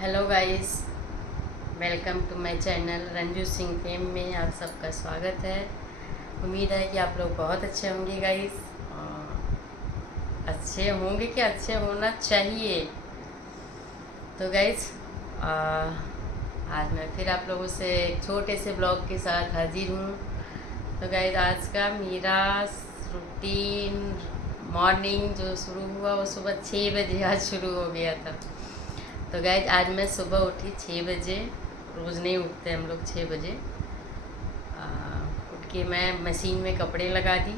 Hello guys, welcome to my channel Ranju Singh fame में आप सबका स्वागत है। उम्मीद है कि आप लोग बहुत अच्छे होंगे गाइस। अच्छे होंगे कि अच्छे होना चाहिए। तो गाइस, आज मैं फिर आप लोगों से एक छोटे से ब्लॉग के साथ हाजिर हूँ। तो गाइस, आज का मेरा रूटीन मॉर्निंग जो शुरू हुआ वो सुबह 6 बजे आज शुरू हो गया था। तो गाइज, आज मैं सुबह उठी 6 बजे। रोज़ नहीं उठते हम लोग 6 बजे। उठ के मैं मशीन में कपड़े लगा दी।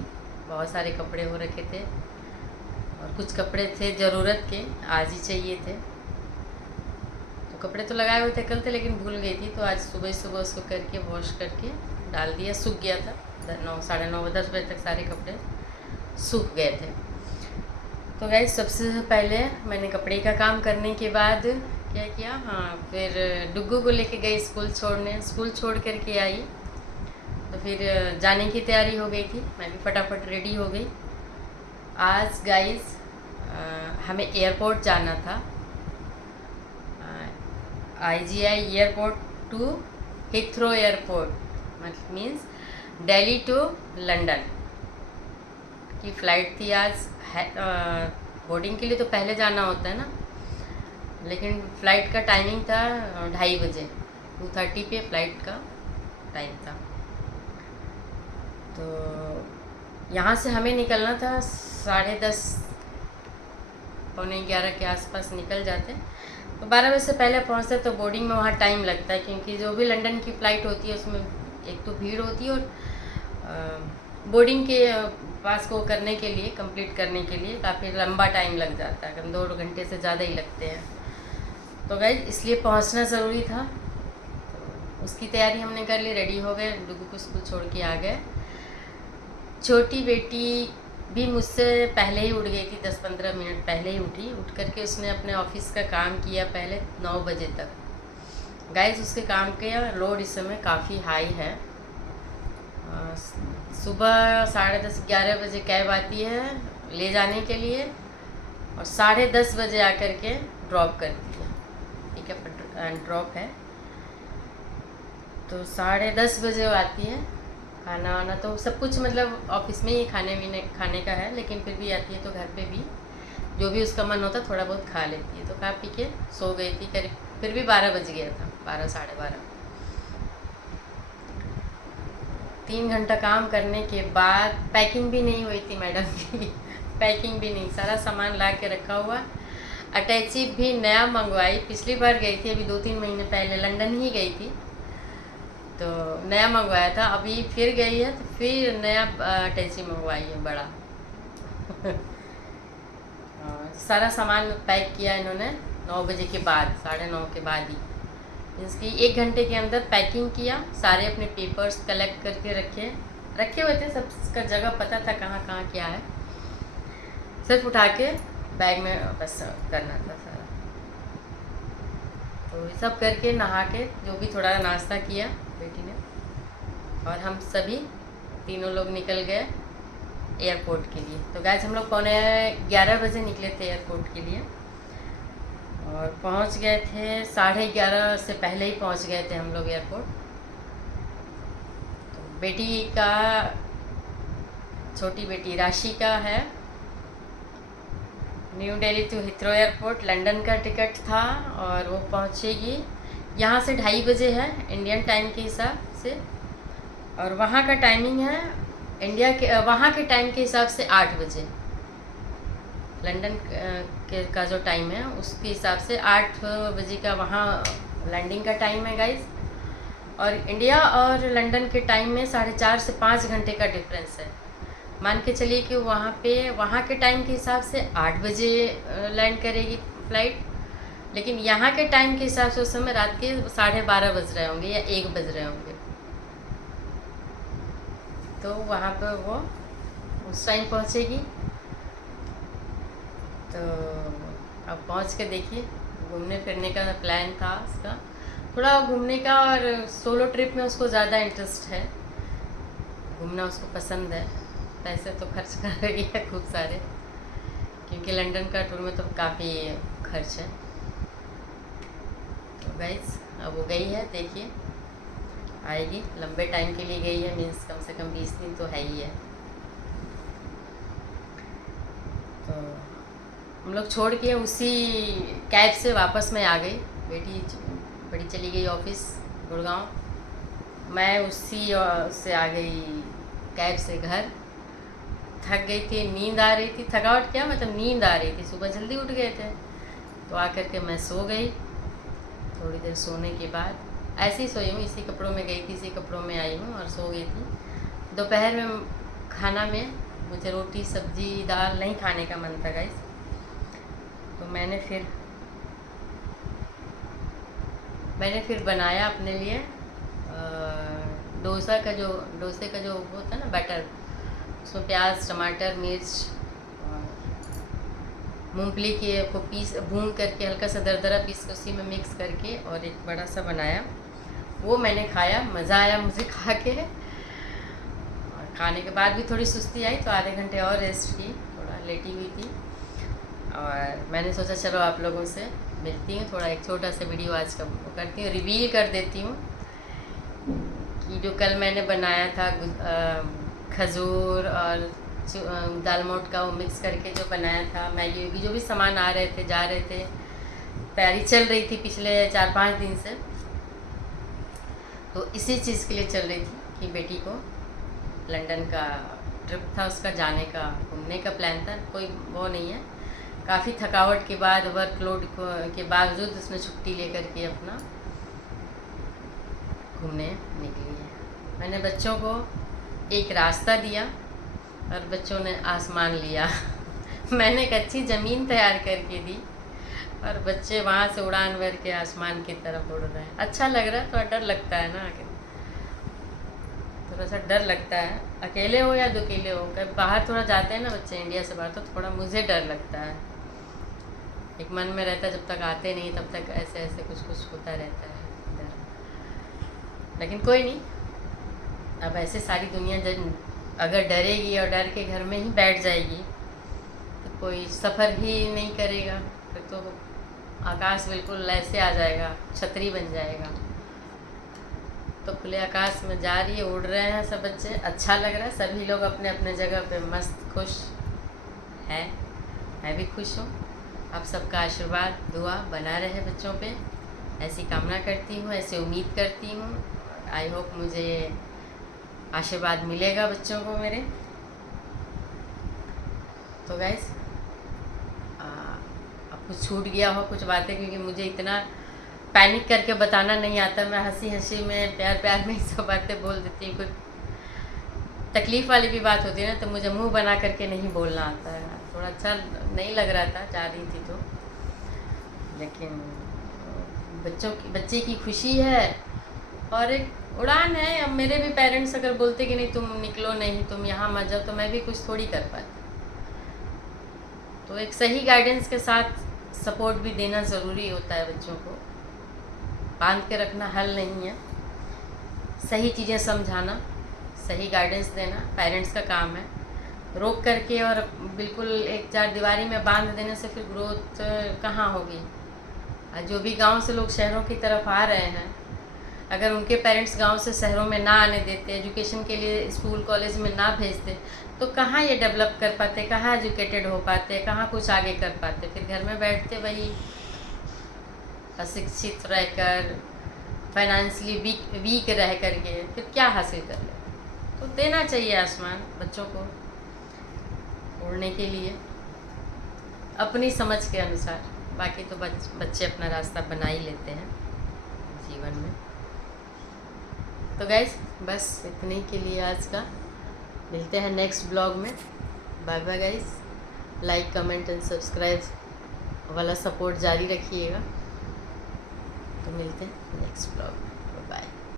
बहुत सारे कपड़े हो रखे थे और कुछ कपड़े थे ज़रूरत के, आज ही चाहिए थे। तो कपड़े तो लगाए हुए थे कल थे, लेकिन भूल गई थी। तो आज सुबह सुबह उसको करके वॉश करके डाल दिया। सूख गया था 9 साढ़े 9 10 बजे तक सारे कपड़े सूख गए थे। तो गाइज, सबसे पहले मैंने कपड़े का काम करने के बाद क्या किया, फिर डुग्गू को लेके गई स्कूल छोड़ने। स्कूल छोड़ करके आई तो फिर जाने की तैयारी हो गई थी। मैं भी फटाफट रेडी हो गई। आज गाइज, हमें एयरपोर्ट जाना था। IGI airport to Heathrow airport, मतलब मीन्स दिल्ली टू लंदन की फ़्लाइट थी आज। बोर्डिंग के लिए तो पहले जाना होता है ना, लेकिन फ़्लाइट का टाइमिंग था 2:30 बजे। 2:30 पे फ़्लाइट का टाइम था। तो यहाँ से हमें निकलना था 10:30 पौने 11 के आसपास निकल जाते। तो 12 बजे से पहले पहुँचते तो बोर्डिंग में वहाँ टाइम लगता है, क्योंकि जो भी लंदन की फ़्लाइट होती है उसमें एक तो भीड़ होती है और बोर्डिंग के पास को करने के लिए, कंप्लीट करने के लिए काफ़ी लंबा टाइम लग जाता है। 2 घंटे से ज़्यादा ही लगते हैं। तो गाइस, इसलिए पहुंचना ज़रूरी था। तो उसकी तैयारी हमने कर ली, रेडी हो गए, डुगू को स्कूल छोड़ के आ गए। छोटी बेटी भी मुझसे पहले ही उठ गई थी, 10-15 मिनट पहले ही उठी। उठ करके उसने अपने ऑफिस का काम किया पहले 9 बजे तक। गाइस, उसके काम का लोड इस समय काफ़ी हाई है। सुबह 10:30-11 बजे कैब आती है ले जाने के लिए और 10:30 बजे आकर के ड्रॉप करती है। ठीक है, ड्रॉप है तो 10:30 बजे वो आती है। खाना वाना तो सब कुछ मतलब ऑफिस में ही खाने का है, लेकिन फिर भी आती है तो घर पे भी जो भी उसका मन होता थोड़ा बहुत खा लेती है। तो खा पी के सो गई थी करीब, फिर भी 12 बज गया था, 12 साढ़े 12। 3 घंटा काम करने के बाद पैकिंग भी नहीं हुई थी मैडम की। पैकिंग भी नहीं, सारा सामान ला के रखा हुआ। अटैची भी नया मंगवाई। पिछली बार गई थी, अभी 2-3 महीने पहले लंदन ही गई थी, तो नया मंगवाया था। अभी फिर गई है तो फिर नया अटैची मंगवाई है बड़ा। सारा सामान पैक किया इन्होंने 9 बजे के बाद, 9:30 के बाद ही, इसकी 1 घंटे के अंदर पैकिंग किया। सारे अपने पेपर्स कलेक्ट करके रखे हुए थे, सबका जगह पता था कहाँ कहाँ क्या है। सिर्फ उठा के बैग में बस करना था सारा। तो ये सब करके नहा के जो भी थोड़ा नाश्ता किया बेटी ने, और हम सभी तीनों लोग निकल गए एयरपोर्ट के लिए। तो गाइस, हम लोग 11:15 बजे निकले थे एयरपोर्ट के लिए और पहुंच गए थे 11:30 से पहले ही पहुंच गए थे हम लोग एयरपोर्ट। तो बेटी का, छोटी बेटी राशि का है New Delhi to Heathrow airport, London का टिकट था और वो पहुंचेगी यहाँ से 2:30 बजे है इंडियन टाइम के हिसाब से, और वहाँ का टाइमिंग है इंडिया के, वहाँ के टाइम के हिसाब से 8 बजे। लंदन का जो टाइम है उसके हिसाब से 8 बजे का वहाँ लैंडिंग का टाइम है गाइस। और इंडिया और लंदन के टाइम में 4.5 से 5 घंटे का डिफरेंस है। मान के चलिए कि वहाँ के टाइम के हिसाब से 8 बजे लैंड करेगी फ़्लाइट, लेकिन यहाँ के टाइम के हिसाब से उस समय रात के 12:30 बज रहे होंगे या 1 बज रहे होंगे। तो वहाँ पर वो उस टाइम पहुँचेगी। तो अब पहुँच के देखिए, घूमने फिरने का प्लान था उसका, थोड़ा घूमने का, और सोलो ट्रिप में उसको ज़्यादा इंटरेस्ट है, घूमना उसको पसंद है। पैसे तो खर्च कर रही है खूब सारे, क्योंकि लंदन का टूर में तो काफ़ी खर्च है। गाइस अब वो गई है, देखिए आएगी, लंबे टाइम के लिए गई है, मीन्स कम से कम 20 दिन तो है ही है। तो हम लोग छोड़ के उसी कैब से वापस मैं आ गई। बेटी बड़ी चली गई ऑफिस गुड़गांव, मैं उसी से आ गई कैब से घर। थक गई थी, नींद आ रही थी, थकावट क्या मतलब नींद आ रही थी, सुबह जल्दी उठ गए थे तो आकर के मैं सो गई। थोड़ी देर सोने के बाद ऐसे ही सोई हूँ, इसी कपड़ों में गई थी, इसी कपड़ों में आई हूँ और सो गई थी। दोपहर में खाना में मुझे रोटी सब्जी दाल नहीं खाने का मन था गाइस, तो मैंने फिर बनाया अपने लिए डोसे का जो होता है ना बैटर, उसमें प्याज टमाटर मिर्च मूंगफली को भून करके हल्का सा दरदरा पीस के उसी में मिक्स करके और एक बड़ा सा बनाया, वो मैंने खाया, मज़ा आया मुझे खा के। और खाने के बाद भी थोड़ी सुस्ती आई तो आधे घंटे और रेस्ट की, थोड़ा लेटी हुई थी और मैंने सोचा चलो आप लोगों से मिलती हूँ, थोड़ा एक छोटा सा वीडियो आज का वो करती हूँ, रिवील कर देती हूँ कि जो कल मैंने बनाया था खजूर और दाल मोट का वो मिक्स करके जो बनाया था, मैगी वैगी जो भी सामान आ रहे थे जा रहे थे, तैयारी चल रही थी पिछले 4-5 दिन से, तो इसी चीज़ के लिए चल रही थी कि बेटी को लंदन का ट्रिप था, उसका जाने का घूमने का प्लान था, कोई वो नहीं है। काफ़ी थकावट के बाद वर्कलोड के बावजूद उसने छुट्टी लेकर के अपना घूमने निकली है। मैंने बच्चों को एक रास्ता दिया और बच्चों ने आसमान लिया मैंने एक अच्छी ज़मीन तैयार करके दी और बच्चे वहाँ से उड़ान भर के आसमान की तरफ उड़ रहे हैं। अच्छा लग रहा है, थोड़ा डर लगता है ना, थोड़ा सा डर लगता है, अकेले हो या अकेले हो, कभी बाहर थोड़ा जाते हैं ना बच्चे इंडिया से बाहर, तो थोड़ा मुझे डर लगता है, एक मन में रहता है जब तक आते नहीं तब तक ऐसे ऐसे कुछ कुछ होता रहता है डर। लेकिन कोई नहीं, अब ऐसे सारी दुनिया अगर डरेगी और डर के घर में ही बैठ जाएगी तो कोई सफ़र ही नहीं करेगा, फिर तो आकाश बिल्कुल ऐसे आ जाएगा, छतरी बन जाएगा। तो खुले आकाश में जा रही है, उड़ रहे हैं सब बच्चे, अच्छा लग रहा है, सभी लोग अपने अपने जगह पे मस्त खुश हैं, मैं भी खुश हूँ। आप सबका आशीर्वाद दुआ बना रहे बच्चों पे, ऐसी कामना करती हूँ, ऐसे उम्मीद करती हूँ। आई होप मुझे आशीर्वाद मिलेगा बच्चों को मेरे। तो गाइस अब कुछ छूट गया हो कुछ बातें, क्योंकि मुझे इतना पैनिक करके बताना नहीं आता, मैं हंसी हंसी में प्यार प्यार में सब बातें बोल देती हूँ। कुछ तकलीफ़ वाली भी बात होती है ना तो मुझे मुंह बना करके नहीं बोलना आता है, थोड़ा अच्छा नहीं लग रहा था जा रही थी तो, लेकिन बच्चे की खुशी है और एक उड़ान है। अब मेरे भी पेरेंट्स अगर बोलते कि नहीं तुम निकलो नहीं, तुम यहाँ मत जाओ, तो मैं भी कुछ थोड़ी कर पाती। तो एक सही गाइडेंस के साथ सपोर्ट भी देना ज़रूरी होता है, बच्चों को बांध के रखना हल नहीं है, सही चीज़ें समझाना, सही गाइडेंस देना पेरेंट्स का काम है। रोक करके और बिल्कुल एक चार दीवारी में बांध देने से फिर ग्रोथ कहाँ होगी। जो भी गांव से लोग शहरों की तरफ आ रहे हैं, अगर उनके पेरेंट्स गांव से शहरों में ना आने देते, एजुकेशन के लिए स्कूल कॉलेज में ना भेजते, तो कहाँ ये डेवलप कर पाते, कहाँ एजुकेटेड हो पाते, कहाँ कुछ आगे कर पाते। फिर घर में बैठते वही अशिक्षित रहकर, फाइनेंशियली वीक रह करके फिर क्या हासिल कर ले। तो देना चाहिए आसमान बच्चों को उड़ने के लिए अपनी समझ के अनुसार, बाकी तो बच्चे अपना रास्ता बना ही लेते हैं जीवन में। तो गाइस बस इतने के लिए आज का, मिलते हैं नेक्स्ट ब्लॉग में। Bye bye guys, like comment and subscribe वाला सपोर्ट जारी रखिएगा। तो मिलते हैं नेक्स्ट ब्लॉग में।